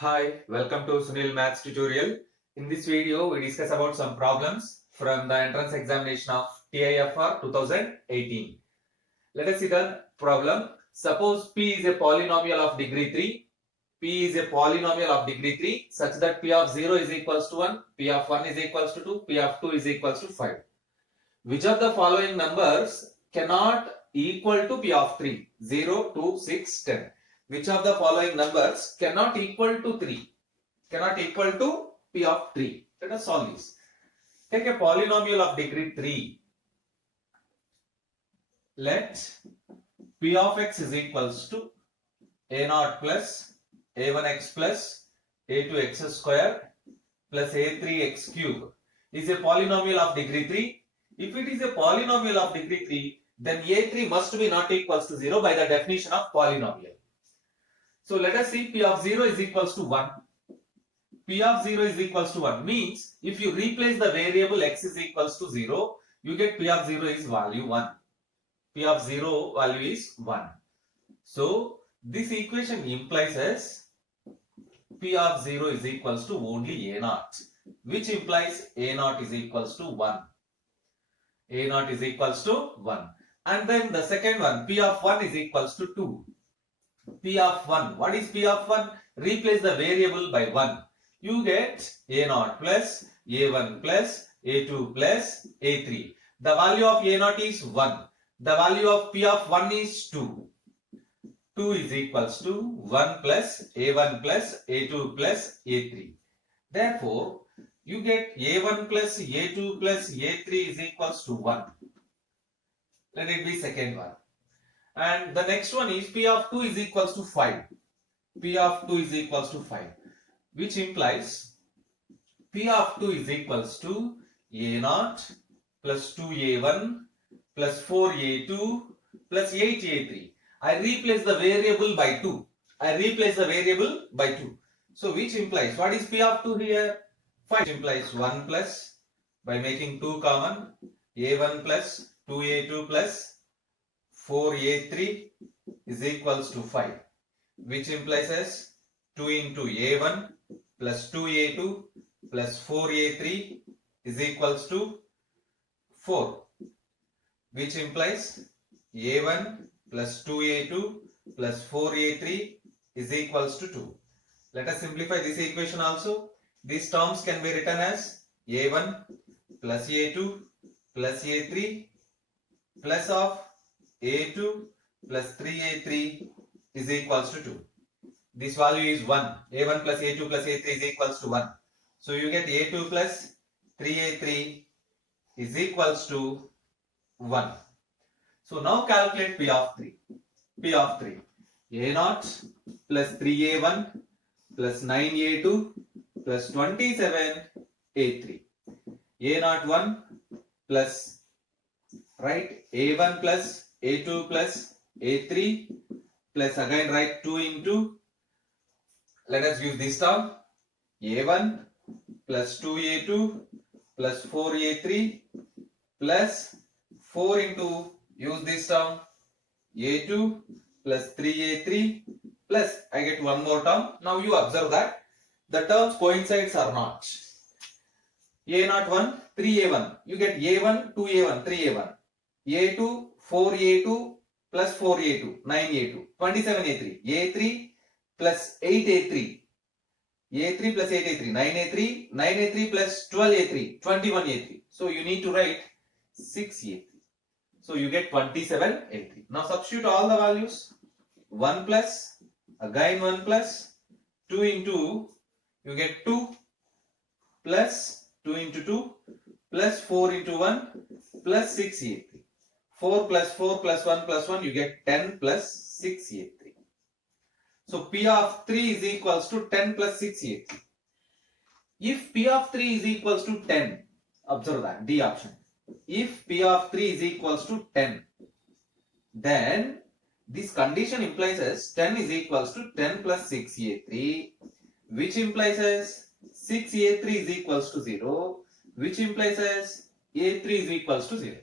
Hi, welcome to Sunil Maths tutorial. In this video, we discuss about some problems from the entrance examination of TIFR 2018. Let us see the problem. Suppose P is a polynomial of degree 3. P is a polynomial of degree 3 such that P of 0 is equals to 1, P of 1 is equals to 2, P of 2 is equals to 5. Which of the following numbers cannot equal to P of 3? 0, 2, 6, 10. Which of the following numbers cannot equal to 3? Cannot equal to P of 3. Let us solve this. Take a polynomial of degree 3. Let P of x is equals to a0 plus a1x plus a2x square plus a3x cube is a polynomial of degree 3. If it is a polynomial of degree 3, then a3 must be not equals to 0 by the definition of polynomial. So let us see P of 0 is equals to 1. P of 0 is equals to 1 means if you replace the variable x is equals to 0, you get P of 0 is value 1. P of 0 value is 1. So this equation implies as P of 0 is equals to only a0, which implies a0 is equals to 1. a0 is equals to 1. And then the second one, P of 1 is equals to 2. P of 1. What is P of 1? Replace the variable by 1. You get a0 plus a1 plus a2 plus a3. The value of a0 is 1. The value of P of 1 is 2. 2 is equals to 1 plus a1 plus a2 plus a3. Therefore, you get a1 plus a2 plus a3 is equals to 1. Let it be second one. And the next one is P of 2 is equals to 5. P of 2 is equals to 5. Which implies P of 2 is equals to a0 plus 2a1 plus 4a2 plus 8a3. I replace the variable by 2. I replace the variable by 2. So which implies, what is P of 2 here? 5 implies 1 plus, by making 2 common, a1 plus 2a2 plus 4a3 is equals to 5. Which implies as 2 into a1 plus 2a2 plus 4a3 is equals to 4. Which implies a1 plus 2a2 plus 4a3 is equals to 2. Let us simplify this equation also. These terms can be written as a1 plus a2 plus a3 plus of a2 plus 3a3 is equals to 2. This value is 1. a1 plus a2 plus a3 is equals to 1. So you get a2 plus 3a3 is equals to 1. So now calculate P of 3. P of 3. a0 plus 3a1 plus 9a2 plus 27a3. a0 1 plus, right, a1 plus a2 plus a3 plus again write 2 into, let us use this term, a1 plus 2a2 plus 4a3 plus 4 into, use this term, a2 plus 3a3 plus I get one more term. Now you observe that the terms coincides or not. a0 1, 3a1, you get a1, 2a1, 3a1, a2, 4a2 plus 4a2, 9a2, 27a3, a3 plus 8a3, a3 plus 8a3, 9a3, 9a3 plus 12a3, 21a3. So you need to write 6a3. So you get 27a3. Now substitute all the values. 1 plus, again 1 plus, 2 into, you get 2 plus 2 into 2 plus 4 into 1 plus 6a3. 4 plus 4 plus 1 plus 1, you get 10 plus 6a3. So P of 3 is equals to 10 plus 6a3. If P of 3 is equals to 10, observe that, D option. If P of 3 is equals to 10, then this condition implies as 10 is equals to 10 plus 6a3, which implies as 6a3 is equals to 0, which implies as a3 is equals to 0.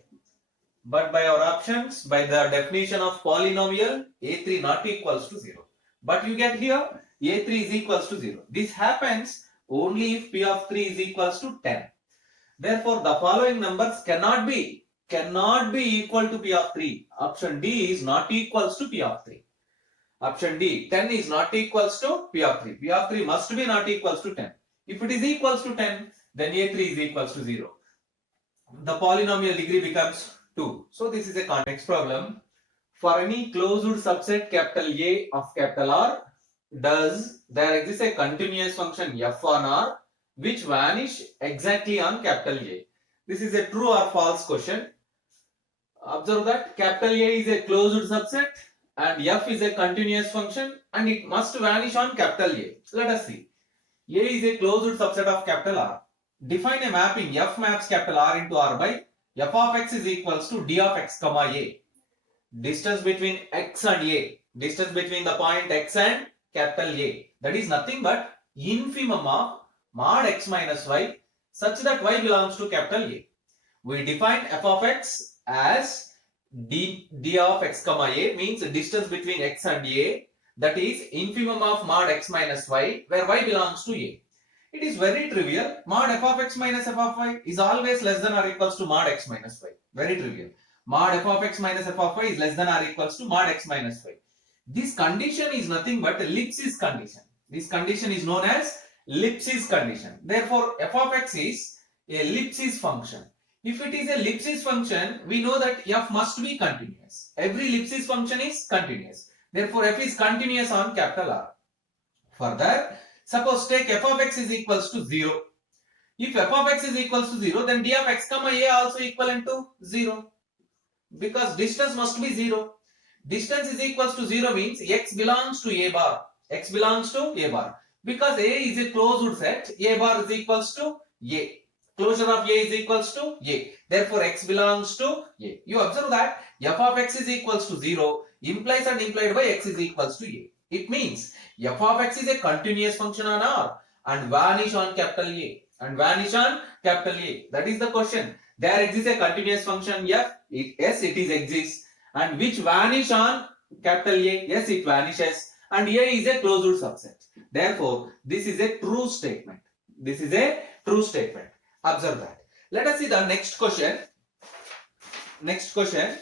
But by our options, by the definition of polynomial, a3 not equals to 0. But you get here a3 is equals to 0. This happens only if p of 3 is equals to 10. Therefore, the following numbers cannot be equal to p of 3. Option D is not equals to p of 3. Option D, 10 is not equals to p of 3. P of 3 must be not equals to 10. If it is equals to 10, then a3 is equals to 0. The polynomial degree becomes 2. So this is a context problem. For any closed subset capital A of capital R, does there exist a continuous function f on R which vanish exactly on capital A? This is a true or false question. Observe that capital A is a closed subset and f is a continuous function and it must vanish on capital A. Let us see. A is a closed subset of capital R. Define a mapping f maps capital R into R by f of x is equals to d of x comma a. Distance between x and a. Distance between the point x and capital A. That is nothing but infimum of mod x minus y such that y belongs to capital A. We define f of x as d of x comma a means distance between x and a, that is infimum of mod x minus y where y belongs to a. It is very trivial. Mod f of x minus f of y is always less than or equals to mod x minus y. Very trivial. Mod f of x minus f of y is less than or equals to mod x minus y. This condition is nothing but ellipsis condition. This condition is known as ellipsis condition. Therefore, f of x is a ellipsis function. If it is a ellipsis function, we know that f must be continuous. Every ellipsis function is continuous. Therefore, f is continuous on capital R. Further, suppose take f of x is equals to 0. If f of x is equals to 0, then d of x comma a also equivalent to 0. Because distance must be 0. Distance is equals to 0 means x belongs to a bar. X belongs to a bar. Because a is a closed set, a bar is equals to a. Closure of a is equals to a. Therefore, x belongs to a. You observe that f of x is equals to 0 implies and implied by x is equals to a. It means f of x is a continuous function on R and vanish on capital A. And vanish on capital A. That is the question. There exists a continuous function f. Yes, it is exists. And which vanish on capital A? Yes, it vanishes. And A is a closed subset. Therefore, this is a true statement. This is a true statement. Observe that. Let us see the next question. Next question.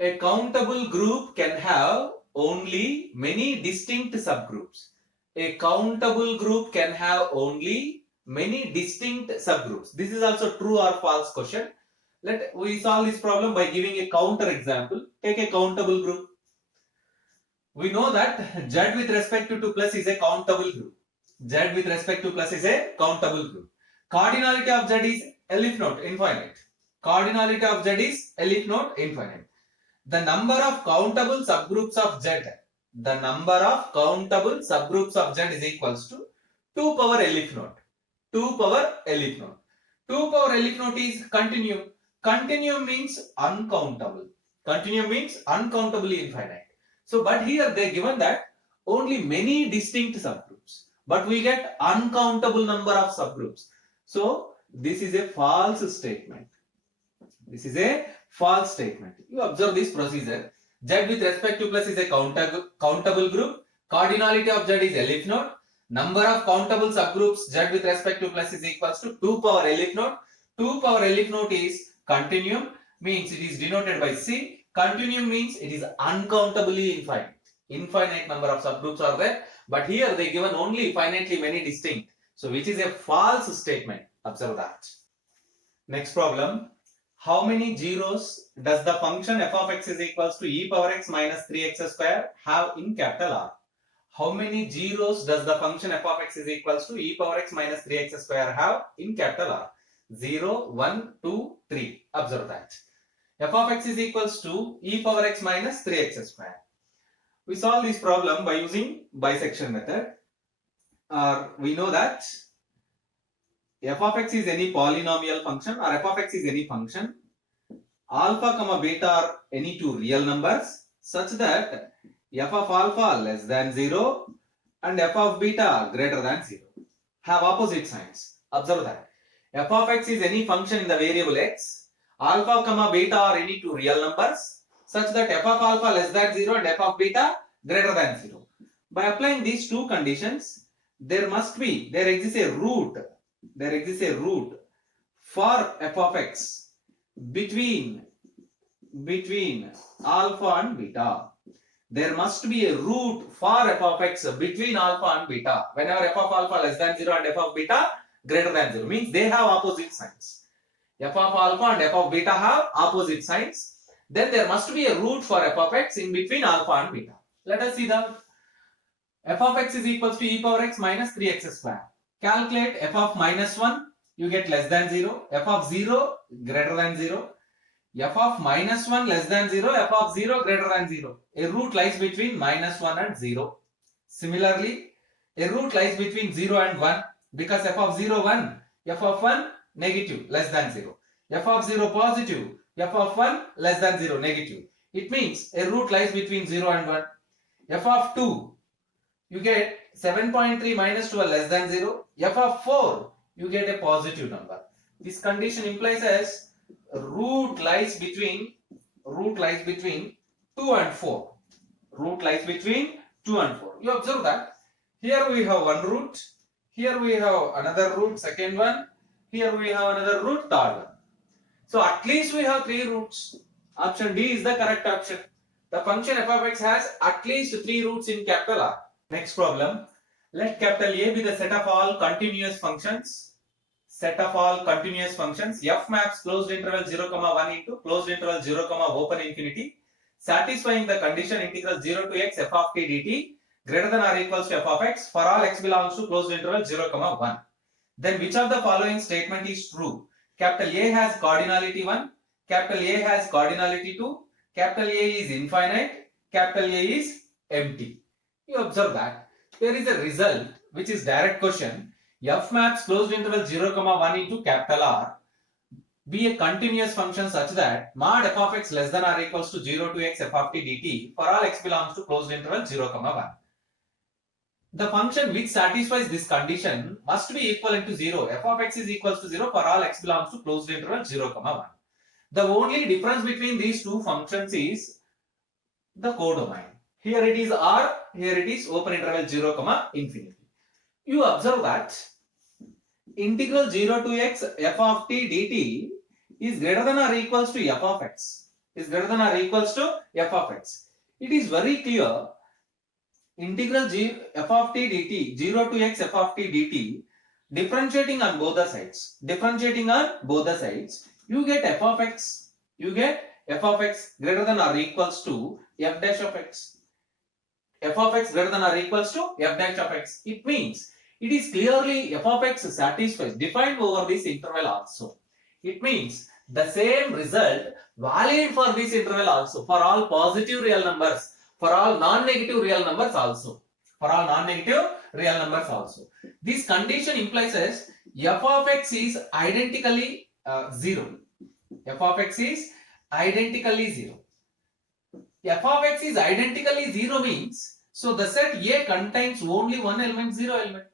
A countable group can have only many distinct subgroups. A countable group can have only many distinct subgroups. This is also true or false question. Let we solve this problem by giving a counter example. Take a countable group. We know that Z with respect to 2 plus is a countable group. Z with respect to plus is a countable group. Cardinality of Z is L if not infinite. Cardinality of Z is L if not infinite. The number of countable subgroups of Z. The number of countable subgroups of Z is equals to 2 power L if not. 2 power L if not. 2 power L if not is continuum. Continuum means uncountable. Continuum means uncountably infinite. So, but here they given that only many distinct subgroups. But we get uncountable number of subgroups. So, this is a false statement. This is a false statement. You observe this procedure. Z with respect to plus is a countable group. Cardinality of Z is L if not. Number of countable subgroups Z with respect to plus is equals to 2 power L if not. 2 power L if not is continuum, means it is denoted by C. Continuum means it is uncountably infinite. Infinite number of subgroups are there. But here they given only finitely many distinct. So which is a false statement. Observe that. Next problem. How many zeros does the function f of x is equals to e power x minus 3x square have in capital R? How many zeros does the function f of x is equals to e power x minus 3x square have in capital R? 0, 1, 2, 3. Observe that. F of x is equals to e power x minus 3x square. We solve this problem by using bisection method. We know that f of x is any polynomial function or f of x is any function. Alpha comma beta are any two real numbers such that f of alpha less than 0 and f of beta greater than 0 have opposite signs. Observe that. F of x is any function in the variable x. Alpha comma beta are any two real numbers such that f of alpha less than 0 and f of beta greater than 0. By applying these two conditions, there exists a root for f of x between alpha and beta. There must be a root for f of x between alpha and beta. Whenever f of alpha less than 0 and f of beta greater than 0, means they have opposite signs. F of alpha and f of beta have opposite signs. Then there must be a root for f of x in between alpha and beta. Let us see that. F of x is equals to e power x minus 3x square. Calculate f of minus 1, you get less than 0. F of 0 greater than 0. F of minus 1 less than 0, f of 0 greater than 0. A root lies between minus 1 and 0. Similarly, a root lies between 0 and 1 because f of 0 1, f of 1 negative less than 0. F of 0 positive, f of 1 less than 0 negative. It means a root lies between 0 and 1. F of 2, you get 7.3 minus 12 less than 0. F of 4, you get a positive number. This condition implies as root lies between 2 and 4. Root lies between 2 and 4. You observe that here we have one root, here we have another root, second one, here we have another root, third one. So at least we have 3 roots. Option D is the correct option. The function f of x has at least 3 roots in capital R. Next problem. Let capital A be the set of all continuous functions. Set of all continuous functions. F maps closed interval 0, 1 into closed interval 0, open infinity, satisfying the condition integral 0 to x f of t dt greater than or equals to f of x for all x belongs to closed interval 0, 1. Then which of the following statement is true? Capital A has cardinality 1, capital A has cardinality 2, capital A is infinite, capital A is empty. You observe that there is a result which is direct question. F maps closed interval 0, 1 into capital R be a continuous function such that mod f of x less than or equals to 0 to x f of t dt for all x belongs to closed interval 0, 1. The function which satisfies this condition must be equivalent to 0. F of x is equals to 0 for all x belongs to closed interval 0, 1. The only difference between these two functions is the codomain. Here it is R, here it is open interval 0, infinity. You observe that integral 0 to x f of t dt is greater than or equals to f of x. Is greater than or equals to f of x. It is very clear. Integral f of t dt 0 to x f of t dt differentiating on both the sides. You get f of x. Greater than or equals to f dash of x. F of x greater than or equals to f dash of x. It means it is clearly f of x satisfies defined over this interval also. It means the same result valid for this interval also, for all positive real numbers, for all non-negative real numbers also. This condition implies as f of x is identically 0. F of x is identically 0. F of x is identically 0 means, so the set A contains only one element, 0 element.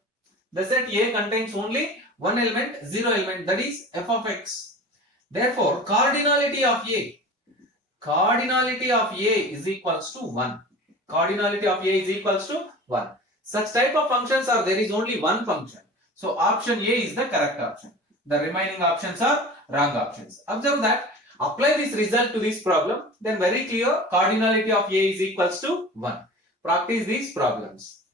The set A contains only one element, 0 element, that is f of x. Therefore, cardinality of A is equals to 1. Such type of functions are there is only one function. So option A is the correct option. The remaining options are wrong options. Observe that. Apply this result to this problem, then very clear cardinality of A is equals to 1. Practice these problems.